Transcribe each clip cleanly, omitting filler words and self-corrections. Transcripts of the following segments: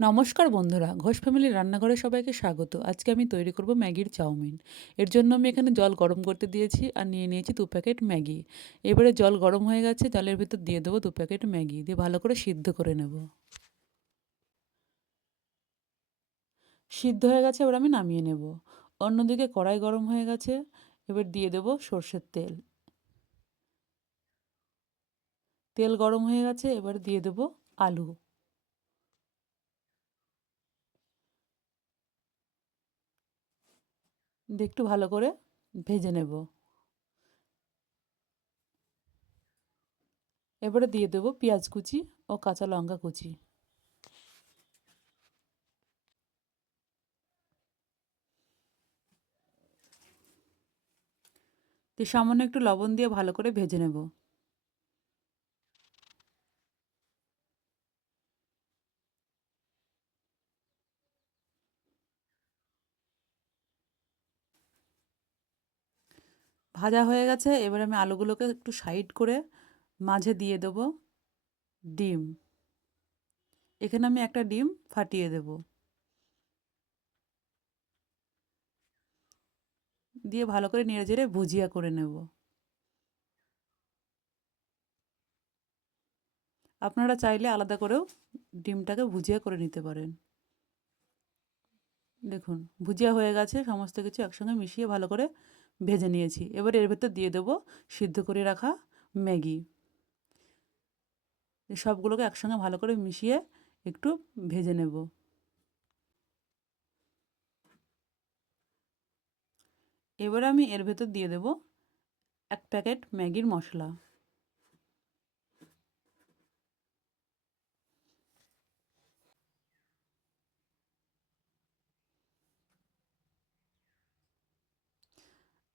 নমস্কার বন্ধুরা, ঘোষ ফ্যামিলির রান্নাঘরে সবাইকে স্বাগত। আজকে আমি তৈরি করব ম্যাগির চাউমিন। এর জন্য আমি এখানে জল গরম করতে দিয়েছি আর নিয়ে নিয়েছি 2 প্যাকেট ম্যাগি। এবারে জল গরম হয়ে গেছে, জলের ভিতর দিয়ে দেবো 2 প্যাকেট ম্যাগি, দিয়ে ভালো করে সিদ্ধ করে নেব। সিদ্ধ হয়ে গেছে, এবার আমি নামিয়ে নেব। অন্যদিকে কড়াই গরম হয়ে গেছে, এবার দিয়ে দেবো সর্ষের তেল। তেল গরম হয়ে গেছে, এবার দিয়ে দেবো আলু। দিয়ে একটু ভালো করে ভেজে নেব। এবারে দিয়ে দেবো পেঁয়াজ কুচি ও কাঁচা লঙ্কা কুচি। দিয়ে সামান্য একটু লবণ দিয়ে ভালো করে ভেজে নেব। ভাজা হয়ে গেছে, এবার আমি আলুগুলোকে একটু সাইড করে মাঝে দিয়ে দেবো ডিম। এখানে আমি একটা ডিম ফাটিয়ে দেব, দিয়ে ভালো করে নেড়েচেড়ে ভুজিয়া করে নেব। আপনারা চাইলে আলাদা করেও ডিমটাকে ভুজিয়া করে নিতে পারেন। দেখুন ভুজিয়া হয়ে গেছে, সমস্ত কিছু একসঙ্গে মিশিয়ে ভালো করে ভেজে নিয়েছি। এবার এর ভেতর দিয়ে দেবো সিদ্ধ করে রাখা ম্যাগি। সবগুলোকে একসঙ্গে ভালো করে মিশিয়ে একটু ভেজে নেব। এবার আমি এর ভেতর দিয়ে দেবো 1 প্যাকেট ম্যাগির মশলা।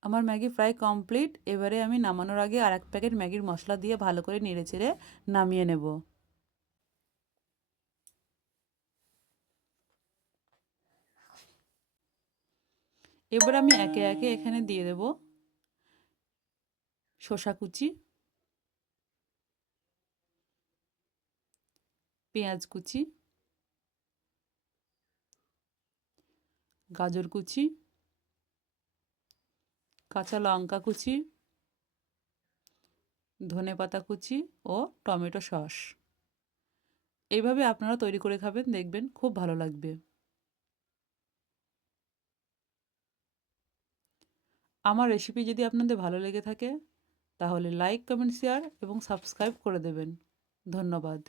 আমার ম্যাগি ফ্রাই কমপ্লিট। এবারে আমি নামানোর আগে আর 1 প্যাকেট ম্যাগির মশলা দিয়ে ভালো করে নেড়েচেড়ে নামিয়ে নেব। এবার আমি একে একে এখানে দিয়ে দেব শসা কুচি, পেঁয়াজ কুচি, গাজর কুচি, কাঁচা লঙ্কা কুচি, ধনেপাতা কুচি ও টমেটো সস। এইভাবে আপনারা তৈরি করে খাবেন, দেখবেন খুব ভালো লাগবে। আমার রেসিপি যদি আপনাদের ভালো লেগে থাকে তাহলে লাইক, কমেন্ট, শেয়ার এবং সাবস্ক্রাইব করে দেবেন। ধন্যবাদ।